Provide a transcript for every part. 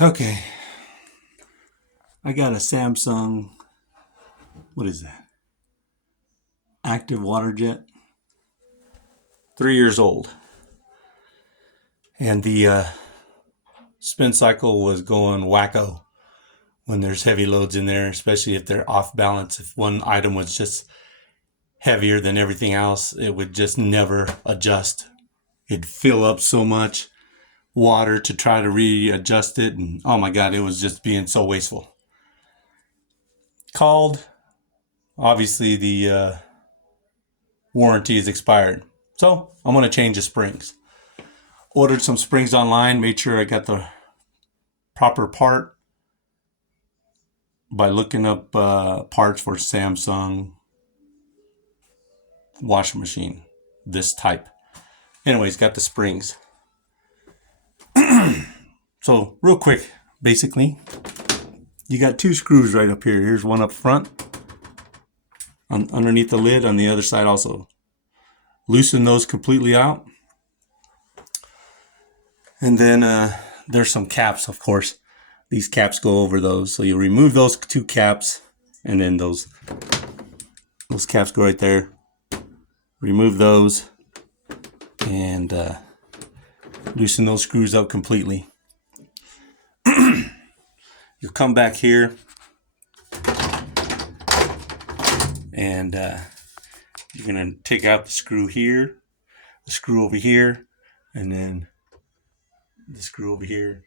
Okay, I got a Samsung, what is that? Active water jet, 3 years old. And the spin cycle was going wacko when there's heavy loads in there, especially if they're off balance. If one item was just heavier than everything else, it would just never adjust. It'd fill up so much water to try to readjust it. And oh my God, it was just being so wasteful. Called, obviously the warranty is expired. So I'm going to change the springs. Ordered some springs online, made sure I got the proper part by looking up parts for Samsung washing machine, this type. Anyways, got the springs. So real quick, basically, you got two screws right up here. Here's one up front, underneath the lid, on the other side also. Loosen those completely out. And then there's some caps, of course. These caps go over those. So you remove those two caps, and then those caps go right there. Remove those and loosen those screws up completely. You'll come back here and you're going to take out the screw here, the screw over here, and then the screw over here,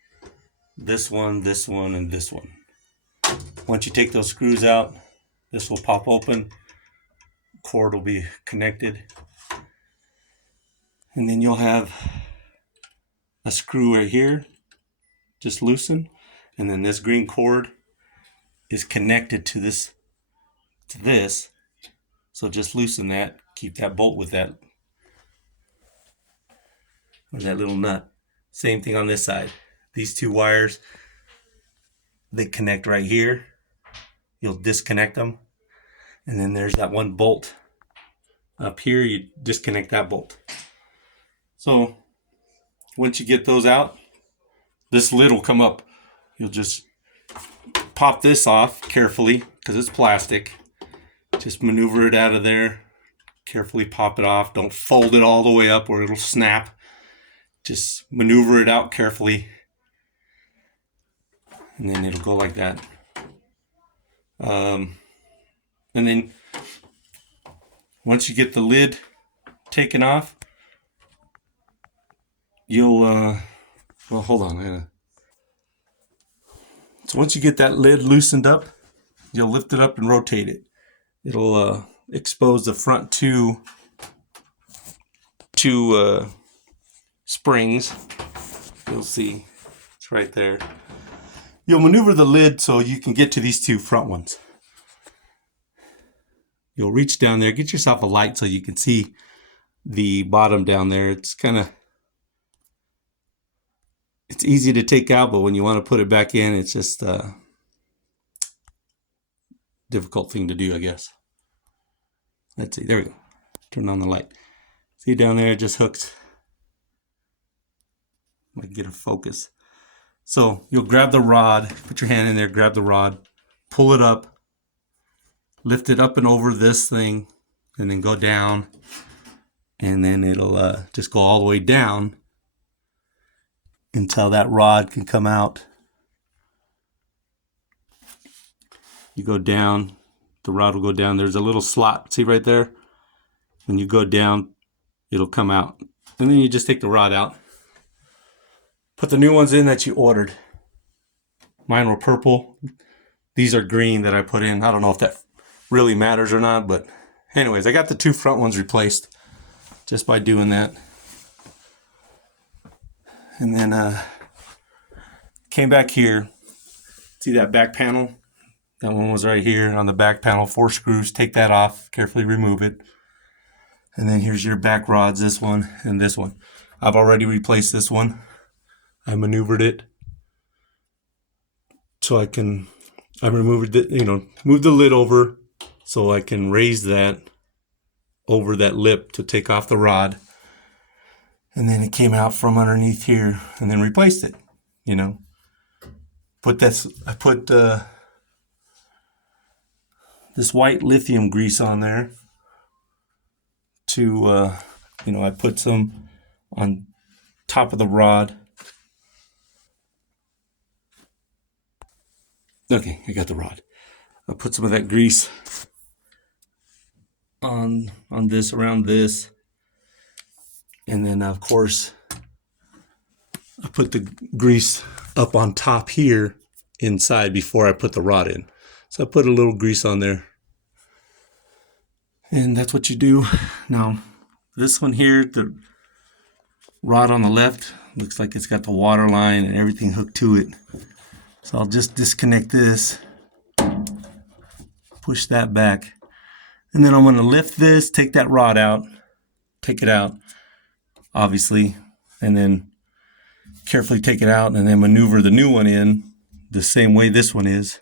this one, and this one. Once you take those screws out, this will pop open, cord will be connected, and then you'll have a screw right here, just loosen, and then this green cord is connected to this, so just loosen that, keep that bolt with that little nut. Same thing on this side. These two wires, they connect right here. You'll disconnect them. And then there's that one bolt. Up here, you disconnect that bolt. So once you get those out, this lid will come up. You'll just pop this off carefully because it's plastic. Just maneuver it out of there. Carefully pop it off. Don't fold it all the way up or it'll snap. Just maneuver it out carefully. And then it'll go like that. And then once you get the lid taken off, you'll, well, hold on. So once you get that lid loosened up, you'll lift it up and rotate it. It'll expose the front two springs. You'll see it's right there. You'll maneuver the lid so you can get to these two front ones. You'll reach down there, get yourself a light so you can see the bottom down there. It's easy to take out, but when you want to put it back in, it's just a difficult thing to do, I guess. Let's see, there we go. Turn on the light. See down there, it just hooks. I can get a focus. So you'll grab the rod, put your hand in there, grab the rod, pull it up, lift it up and over this thing, and then go down, and then it'll just go all the way down until that rod can come out. You go down, the rod will go down. There's a little slot, see right there? When you go down, it'll come out. And then you just take the rod out. Put the new ones in that you ordered. Mine were purple. These are green that I put in. I don't know if that really matters or not, but anyways, I got the two front ones replaced just by doing that. And then came back here. See that back panel? That one was right here on the back panel. 4 screws. Take that off. Carefully remove it. And then here's your back rods, this one and this one. I've already replaced this one. I maneuvered it so I removed it, moved the lid over so I can raise that over that lip to take off the rod. And then it came out from underneath here and then replaced it, I put this white lithium grease on there to, I put some on top of the rod. Okay, I got the rod. I put some of that grease on this, around this. And then, of course, I put the grease up on top here inside before I put the rod in. So I put a little grease on there. And that's what you do. Now, this one here, the rod on the left, looks like it's got the water line and everything hooked to it. So I'll just disconnect this, push that back. And then I'm going to lift this, take that rod out, take it out, obviously, and then carefully take it out and then maneuver the new one in the same way this one is.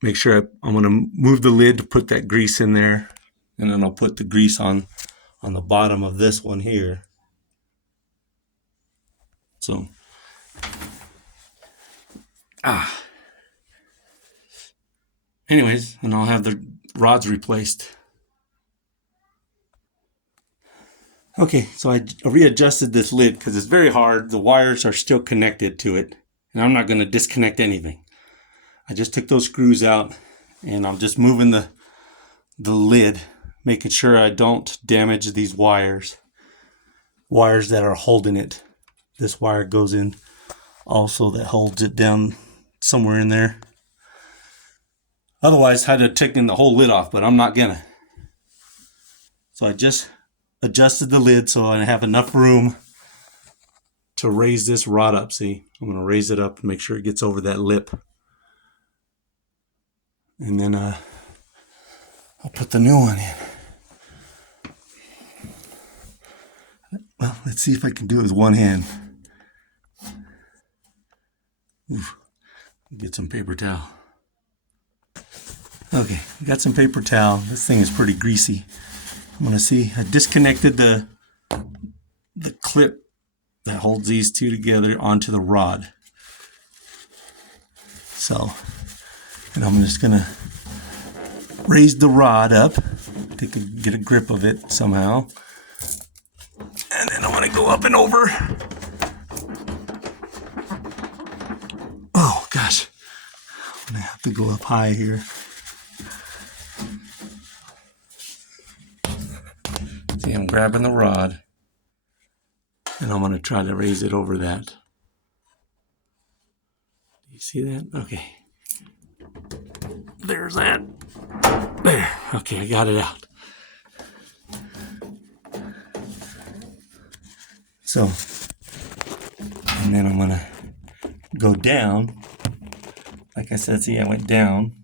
Make sure I'm going to move the lid to put that grease in there, and then I'll put the grease on the bottom of this one here. So, anyways, and I'll have the rods replaced. Okay, so I readjusted this lid because it's very hard. The wires are still connected to it, and I'm not going to disconnect anything. I just took those screws out, and I'm just moving the lid, making sure I don't damage these wires that are holding it. This wire goes in also that holds it down somewhere in there. Otherwise, I'd have taken the whole lid off, but I'm not gonna. So I just adjusted the lid so I have enough room to raise this rod up. See, I'm gonna raise it up and make sure it gets over that lip. And then I'll put the new one in. Well, let's see if I can do it with one hand. Oof. Get some paper towel. Okay, got some paper towel. This thing is pretty greasy. I'm gonna see. I disconnected the clip that holds these two together onto the rod. So, and I'm just gonna raise the rod up, get a grip of it somehow, and then I'm gonna go up and over. Oh gosh, I'm gonna have to go up high here. See, I'm grabbing the rod, and I'm gonna try to raise it over that. Do you see that? Okay. There's that. There. Okay, I got it out. So, and then I'm gonna go down. Like I said, see, I went down.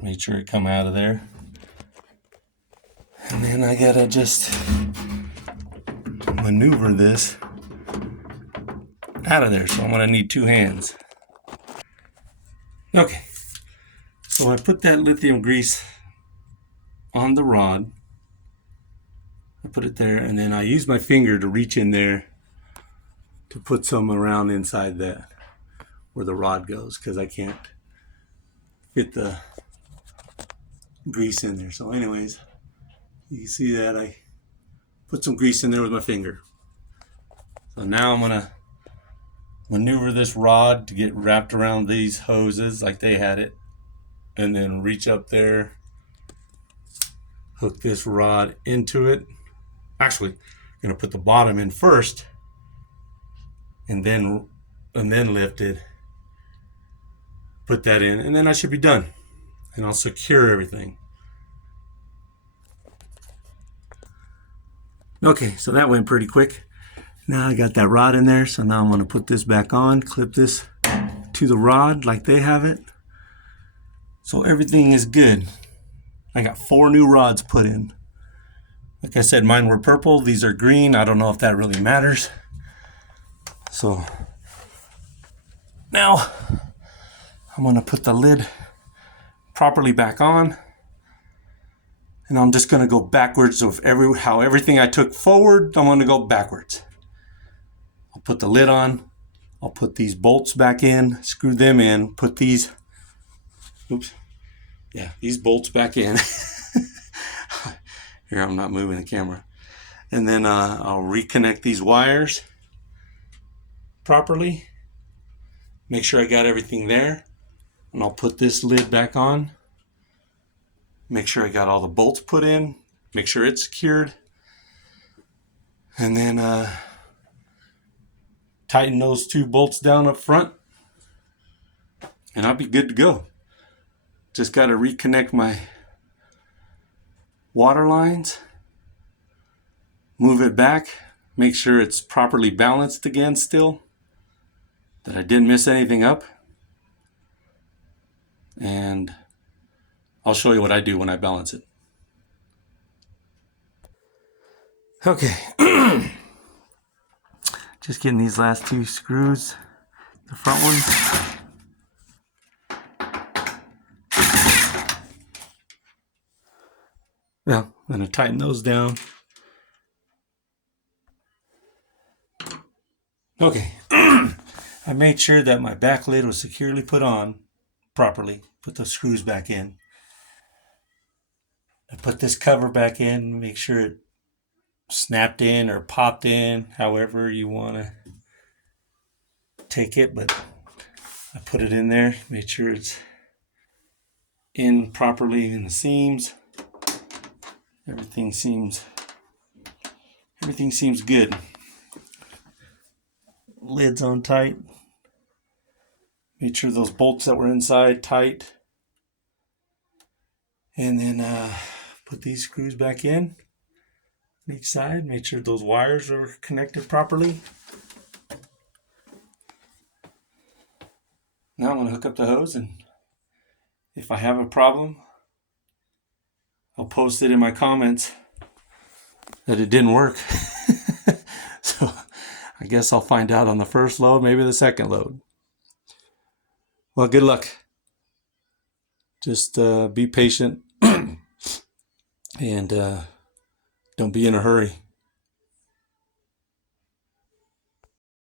Made sure it come out of there. And then I gotta just maneuver this out of there. So I'm gonna need two hands. Okay, so I put that lithium grease on the rod. I put it there, and then I use my finger to reach in there to put some around inside that where the rod goes, because I can't fit the grease in there. So anyways, you can see that I put some grease in there with my finger. So now I'm gonna maneuver this rod to get wrapped around these hoses like they had it, and then reach up there, hook this rod into it. Actually, I'm gonna put the bottom in first, and then lift it, put that in, and then I should be done, and I'll secure everything. Okay, so that went pretty quick. Now I got that rod in there, so now I'm gonna put this back on, clip this to the rod like they have it. So everything is good. I got 4 new rods put in. Like I said, mine were purple, these are green. I don't know if that really matters. So now I'm gonna put the lid properly back on. And I'm just gonna go backwards of how everything I took forward, I'm gonna go backwards. I'll put the lid on, I'll put these bolts back in, screw them in, put these, these bolts back in. Here, I'm not moving the camera. And then I'll reconnect these wires properly. Make sure I got everything there. And I'll put this lid back on. Make sure I got all the bolts put in. Make sure it's secured. And then tighten those 2 bolts down up front. And I'll be good to go. Just got to reconnect my water lines. Move it back. Make sure it's properly balanced again still. That I didn't miss anything up. And I'll show you what I do when I balance it. Okay. Just getting these last 2 screws, the front ones. Well, I'm going to tighten those down. Okay. I made sure that my back lid was securely put on properly. Put the screws back in. I put this cover back in, make sure it snapped in or popped in, however you want to take it, but I put it in there, made sure it's in properly in the seams. Everything seems good. Lid's on tight. Made sure those bolts that were inside tight. And then put these screws back in on each side. Made sure those wires are connected properly. Now I'm going to hook up the hose, and if I have a problem, I'll post it in my comments that it didn't work. So I guess I'll find out on the first load, maybe the second load. Well, good luck. Just be patient and don't be in a hurry.